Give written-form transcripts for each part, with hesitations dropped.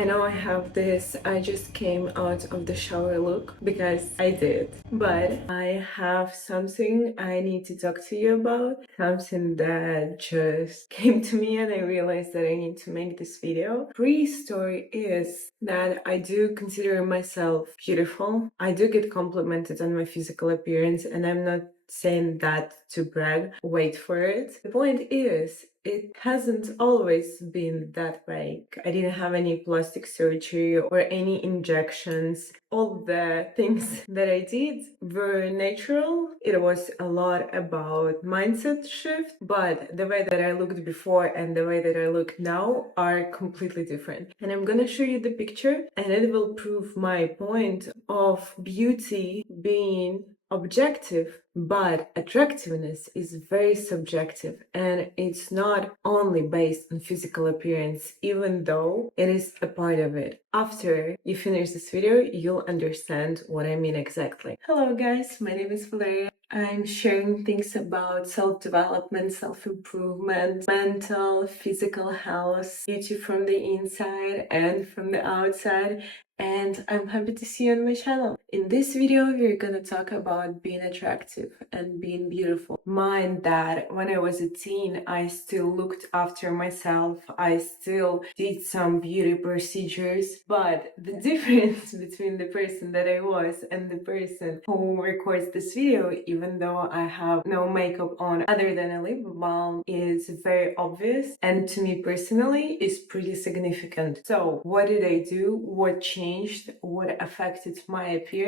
I know I have this, I just came out of the shower look because I did. But I have something I need to talk to you about, something that just came to me and I realized that I need to make this video. Pre-story is that I do consider myself beautiful. I do get complimented on my physical appearance, and I'm not saying that to brag. Wait for it. The point is, it hasn't always been that way. I didn't have any plastic surgery or any injections. All the things that I did were natural. It was a lot about mindset shift, but the way that I looked before and the way that I look now are completely different. And I'm gonna show you the picture, and it will prove my point of beauty being objective, but attractiveness is very subjective, and it's not only based on physical appearance, even though it is a part of it. After you finish this video, you'll understand what I mean exactly. Hello guys, my name is Valeria. I'm sharing things about self-development, self-improvement, mental, physical health, beauty from the inside and from the outside, and I'm happy to see you on my channel. In this video, we're gonna talk about being attractive and being beautiful. Mind that when I was a teen, I still looked after myself. I still did some beauty procedures, but the difference between the person that I was and the person who records this video, even though I have no makeup on other than a lip balm, is very obvious, and to me personally is pretty significant. So what did I do? What changed? What affected my appearance?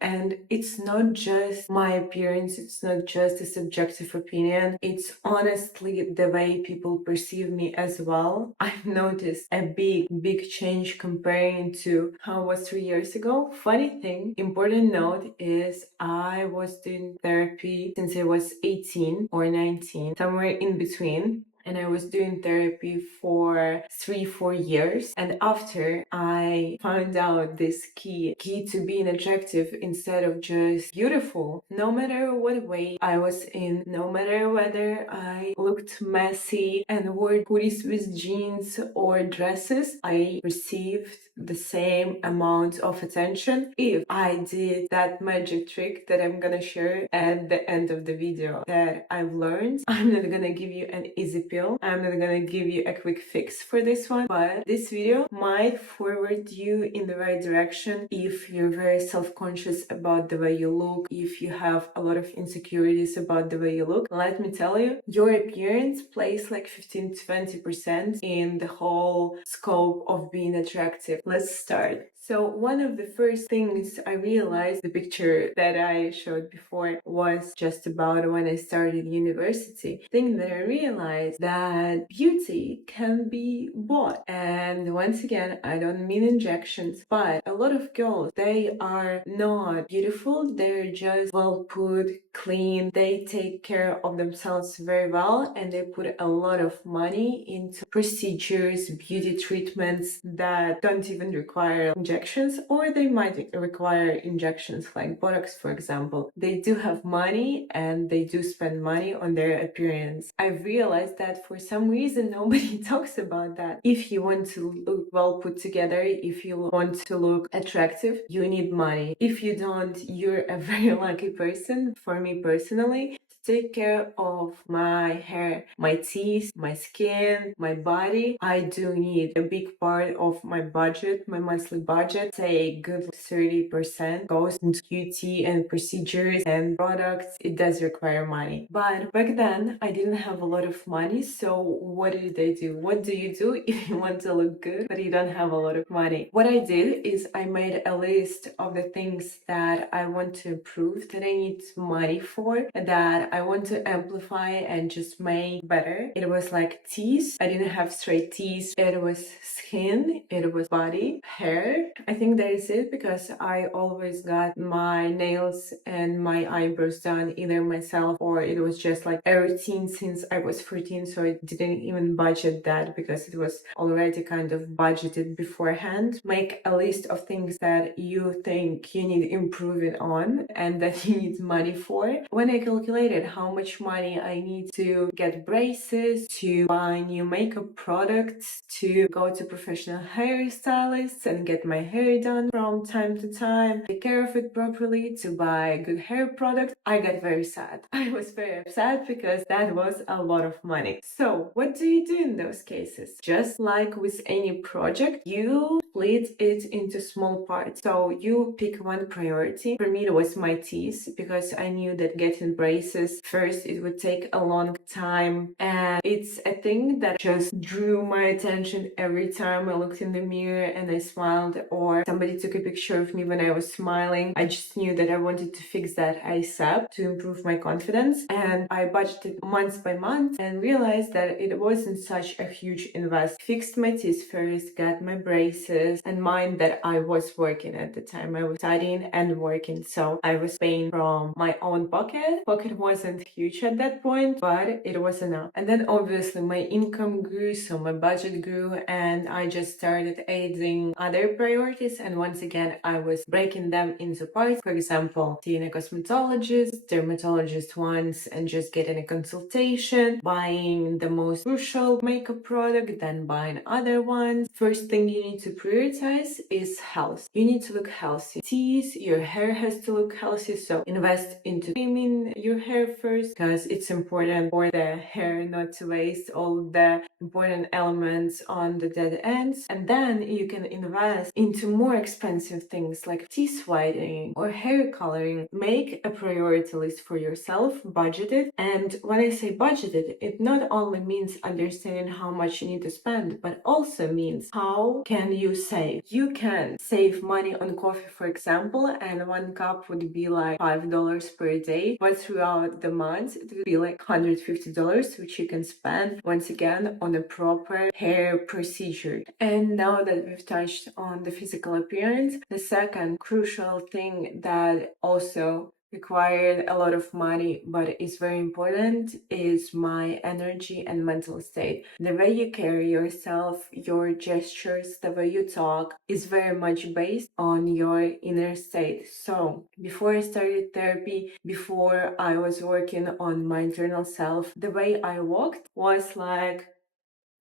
And it's not just my appearance, it's not just a subjective opinion, it's honestly the way people perceive me as well. I've noticed a big change comparing to how I was 3 years ago. Funny thing, important note is I was doing therapy since I was 18 or 19, somewhere in between. And I was doing therapy for 3-4 years. And after I found out this key to being attractive instead of just beautiful, no matter what way I was in, no matter whether I looked messy and wore hoodies with jeans or dresses, I received the same amount of attention if I did that magic trick that I'm gonna share at the end of the video that I've learned. I'm not gonna give you an easy pill. I'm not gonna give you a quick fix for this one, but this video might forward you in the right direction if you're very self-conscious about the way you look, if you have a lot of insecurities about the way you look. Let me tell you, your appearance plays like 15-20% in the whole scope of being attractive. Let's start. So one of the first things I realized, the picture that I showed before was just about when I started university. Thing that I realized that beauty can be bought. And once again, I don't mean injections, but a lot of girls, they are not beautiful. They're just well put, clean. They take care of themselves very well, and they put a lot of money into procedures, beauty treatments that don't even require injections, or they might require injections like Botox, for example. They do have money and they do spend money on their appearance. I've realized that for some reason nobody talks about that. If you want to look well put together, if you want to look attractive, you need money. If you don't, you're a very lucky person. For me personally, take care of my hair, my teeth, my skin, my body, I do need a big part of my budget, my monthly budget, say a good 30% goes into beauty and procedures and products. It does require money. But back then, I didn't have a lot of money, so what did I do? What do you do if you want to look good, but you don't have a lot of money? What I did is I made a list of the things that I want to improve, that I need money for, that I want to amplify and just make better. It was like teeth. I didn't have straight teeth. It was skin. It was body, hair. I think that is it, because I always got my nails and my eyebrows done either myself, or it was just like a routine since I was 14, so I didn't even budget that because it was already kind of budgeted beforehand. Make a list of things that you think you need improving on and that you need money for. When I calculated how much money I need to get braces, to buy new makeup products, to go to professional hairstylists and get my hair done from time to time, take care of it properly, to buy good hair products, I got very sad. I was very upset because that was a lot of money. So what do you do in those cases? Just like with any project, you split it into small parts. So you pick one priority. For me, it was my teeth, because I knew that getting braces first, it would take a long time, and it's a thing that just drew my attention every time I looked in the mirror and I smiled, or somebody took a picture of me when I was smiling. I just knew that I wanted to fix that ASAP to improve my confidence, and I budgeted month by month and realized that it wasn't such a huge invest. Fixed my teeth first, got my braces, and mind that I was working at the time. I was studying and working, so I was paying from my own pocket. Pocket wasn't huge at that point, but it was enough. And then obviously my income grew, so my budget grew, and I just started adding other priorities. And once again, I was breaking them into parts. For example, seeing a cosmetologist, dermatologist once, and just getting a consultation, buying the most crucial makeup product, then buying other ones. First thing you need to prioritize is health. You need to look healthy. Teeth, your hair has to look healthy, so invest into trimming your hair first, because it's important for the hair not to waste all the important elements on the dead ends. And then you can invest into more expensive things like teeth whitening or hair coloring. Make a priority list for yourself, budget it. And when I say budgeted, it not only means understanding how much you need to spend, but also means how can you save. You can save money on coffee, for example, and one cup would be like $5 per day, but throughout the month it would be like $150, which you can spend once again on a proper hair procedure. And now that we've touched on the physical appearance, the second crucial thing that also required a lot of money but is very important is my energy and mental state. The way you carry yourself, your gestures, the way you talk is very much based on your inner state. So before I started therapy, before I was working on my internal self, the way I walked was like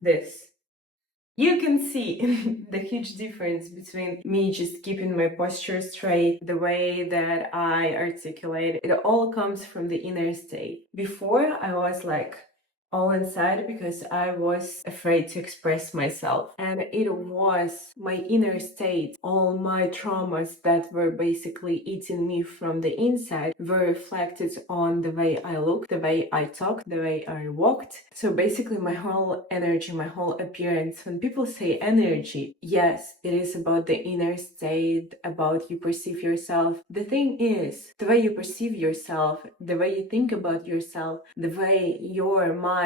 this. You can see the huge difference between me just keeping my posture straight, the way that I articulate. It all comes from the inner state. Before, I was like all inside because I was afraid to express myself. And it was my inner state, all my traumas that were basically eating me from the inside were reflected on the way I looked, the way I talked, the way I walked. So basically my whole energy, my whole appearance, when people say energy, yes, it is about the inner state, about you perceive yourself. The thing is, the way you perceive yourself, the way you think about yourself, the way your mind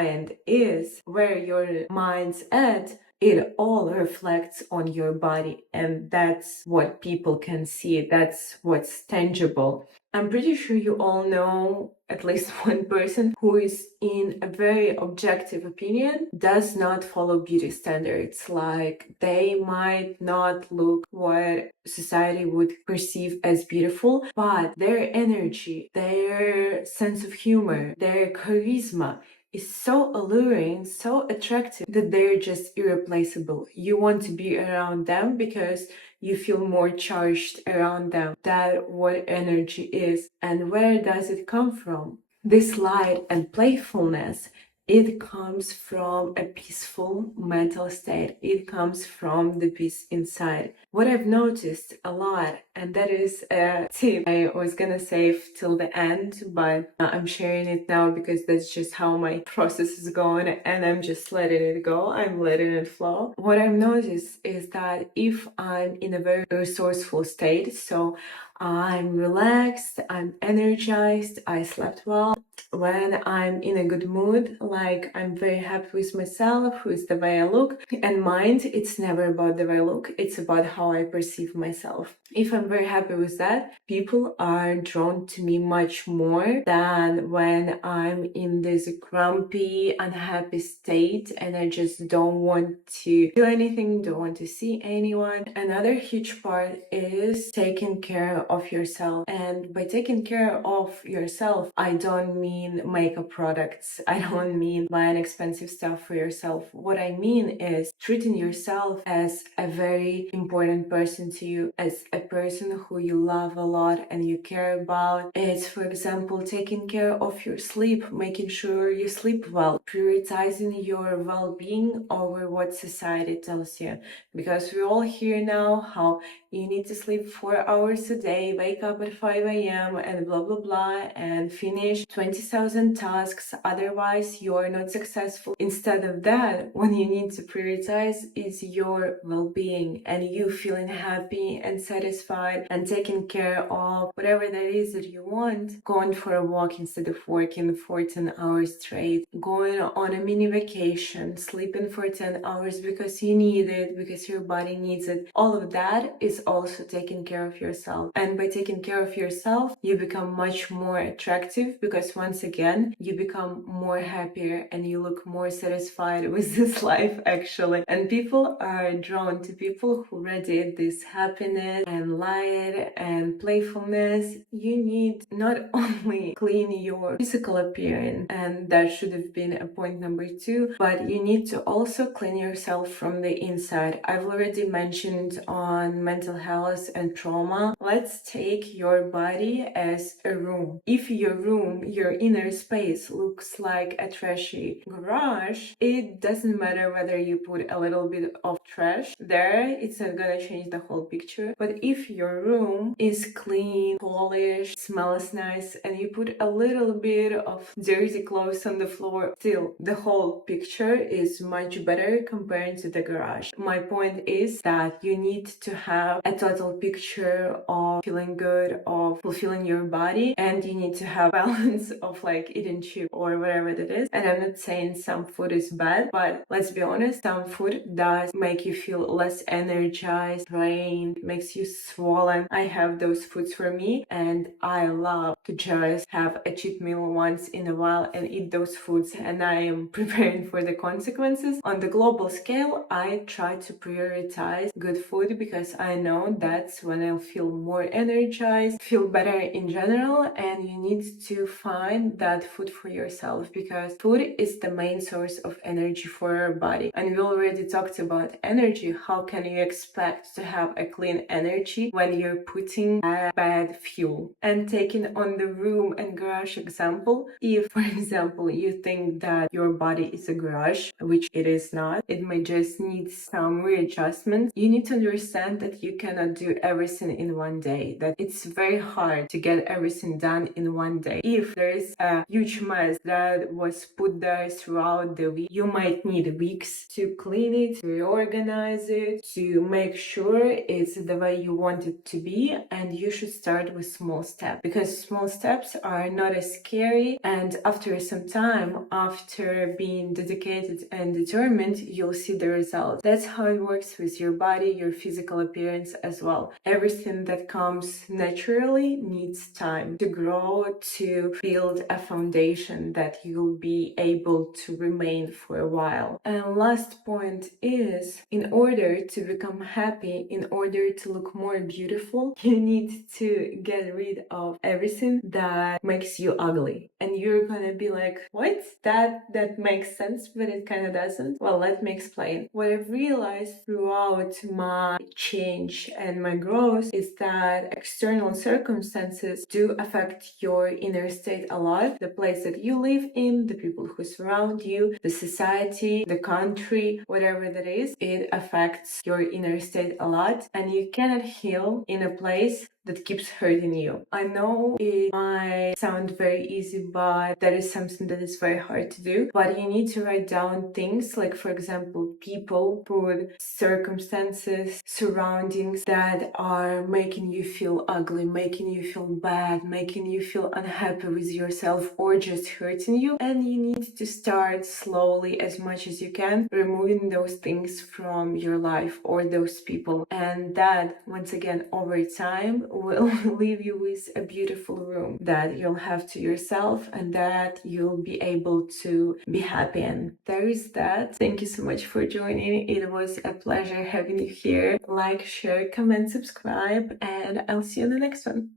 is, where your mind's at, it all reflects on your body, and that's what people can see. That's what's tangible. I'm pretty sure you all know at least one person who is, in a very objective opinion, does not follow beauty standards. Like, they might not look what society would perceive as beautiful, but their energy, their sense of humor, their charisma is so alluring, so attractive, that they're just irreplaceable. You want to be around them because you feel more charged around them. That what energy is. And where does it come from? This light and playfulness, it comes from a peaceful mental state. It comes from the peace inside. What I've noticed a lot, and that is a tip I was gonna save till the end, but I'm sharing it now because that's just how my process is going, and I'm just letting it go. I'm letting it flow. What I've noticed is that if I'm in a very resourceful state, so I'm relaxed, I'm energized, I slept well, when I'm in a good mood, like I'm very happy with myself, with the way I look, and mind, it's never about the way I look, it's about how I perceive myself. If I'm very happy with that, people are drawn to me much more than when I'm in this grumpy, unhappy state and I just don't want to do anything, don't want to see anyone. Another huge part is taking care of yourself. And by taking care of yourself, I don't mean makeup products. I don't mean buying expensive stuff for yourself. What I mean is treating yourself as a very important person to you, as a person who you love a lot and you care about. It's, for example, taking care of your sleep, making sure you sleep well, prioritizing your well-being over what society tells you. Because we all hear now how you need to sleep 4 hours a day, wake up at 5 a.m. and blah blah blah, and finish 20,000 tasks, otherwise you are not successful. Instead of that, what you need to prioritize is your well-being and you feeling happy and satisfied and taking care of whatever that is that you want. Going for a walk instead of working for 10 hours straight, going on a mini vacation, sleeping for 10 hours because you need it, because your body needs it. All of that is also taking care of yourself. And by taking care of yourself, you become much more attractive, because once again, you become more happier and you look more satisfied with this life actually. And people are drawn to people who radiate this happiness and light and playfulness. You need not only clean your physical appearance, and that should have been a point number 2, but you need to also clean yourself from the inside. I've already mentioned on mental health and trauma. Let's take your body as a room. If your room, your inner space, looks like a trashy garage, it doesn't matter whether you put a little bit of trash there, it's not gonna change the whole picture. But if your room is clean, polished, smells nice, and you put a little bit of dirty clothes on the floor, still the whole picture is much better compared to the garage. My point is that you need to have a total picture of feeling good, of fulfilling your body, and you need to have balance of like eating cheap or whatever that is. And I'm not saying some food is bad, but let's be honest, some food does make you feel less energized, drained, makes you swollen. I have those foods for me, and I love to just have a cheat meal once in a while and eat those foods, and I am preparing for the consequences. On the global scale, I try to prioritize good food because I know that's when I'll feel more energized, feel better in general. And you need to find that food for yourself, because food is the main source of energy for our body. And we already talked about energy. How can you expect to have a clean energy when you're putting a bad fuel? And taking on the room and garage example, if for example you think that your body is a garage, which it is not, it may just need some readjustment, you need to understand that you cannot do everything in one day, that it's very hard to get everything done in one day. If there is a huge mess that was put there throughout the week, you might need weeks to clean it, to reorganize it, to make sure it's the way you want it to be. And you should start with small steps, because small steps are not as scary, and after some time, after being dedicated and determined, you'll see the results. That's how it works with your body, your physical appearance as well. Everything that comes naturally needs time to grow, to build a foundation that you'll be able to remain for a while. And last point is, in order to become happy, in order to look more beautiful, you need to get rid of everything that makes you ugly. And you're gonna be like, what? That makes sense, but it kind of doesn't. Well, let me explain. What I've realized throughout my change and my growth is that external circumstances do affect your inner state a lot. The place that you live in, the people who surround you, the society, the country, whatever that is, it affects your inner state a lot. And you cannot heal in a place that keeps hurting you. I know it might sound very easy, but that is something that is very hard to do. But you need to write down things like, for example, people, food, circumstances, surroundings that are making you feel ugly, making you feel bad, making you feel unhappy with yourself, or just hurting you. And you need to start slowly, as much as you can, removing those things from your life or those people. And that, once again, over time, will leave you with a beautiful room that you'll have to yourself and that you'll be able to be happy in. There is that. Thank you so much for joining. It was a pleasure having you here. Like, share, comment, subscribe, and I'll see you in the next one.